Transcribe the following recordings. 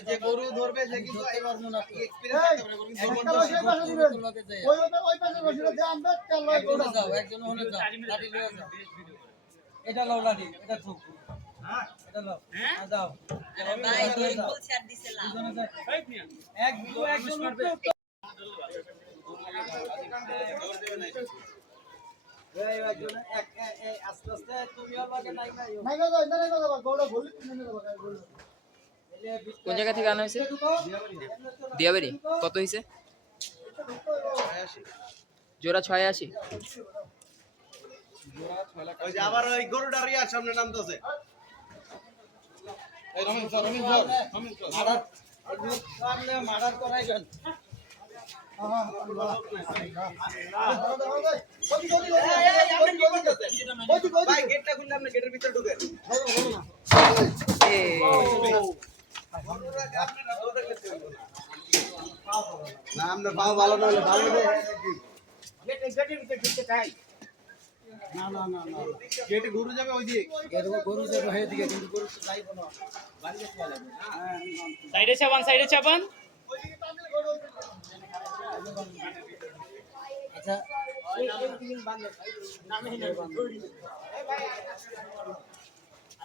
যে গরু ধরবে যে যাও। এটা লও লাঠি, এটা থুক। এটা লও। দুজনে যাও। এক একজন এক- আস্তে আস্তে নাই নাই না না বলি তুমি না কোন জায়গা থেকে আনা হয়েছে দিয়াবাড়ি কত হয়েছে জোড়া ছয় আশি ওই যে আবার ওই গরুটা রিয়ার সামনে নামতেছে মার্ডার সামনে মার্ডার করাইবেন হ্যাঁ না আমরা পাও ভালো না হলে ভালো না না না না গেটে গরু ওই দিকে এর গরু যাবে হয়ে দিকে কিন্তু সাইডে চাপান। সাইডে আচ্ছা।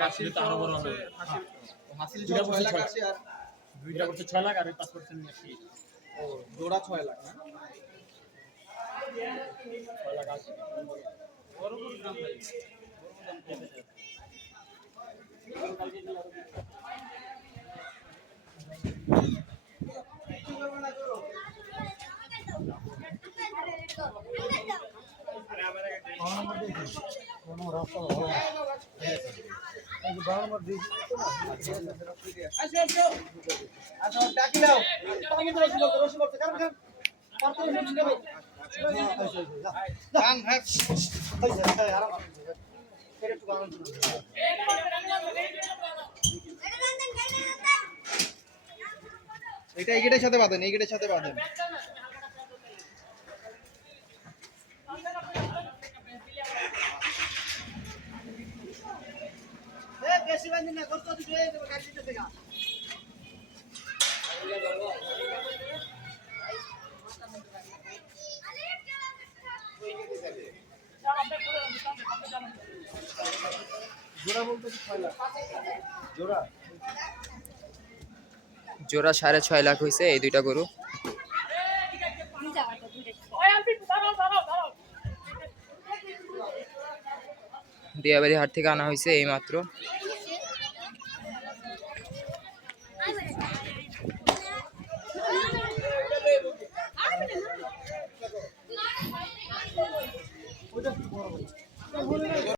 আসলে তো আরও বড় হবে। হাসিল দুইটা বছর লাখ ছয়। আছে আর দুইটা করতে ছয় লাখ আর পাঁচ পার্সেন্ট নিয়ে জোড়া ছয় লাখ না? ছয় লাখ আছে। কোনো রাস্তা ভালো না এই যে বারো নম্বর দিয়েছি আচ্ছা ডাকি দাও গান হ্যাঁ এটা এই গেটের সাথে বাঁধেন এই গেটের সাথে বাঁধেন। জোড়া সাড়ে ছয় লাখ হয়েছে এই দুইটা গরু। দিয়াবাড়ি হাট থেকে আনা হয়েছে এই মাত্র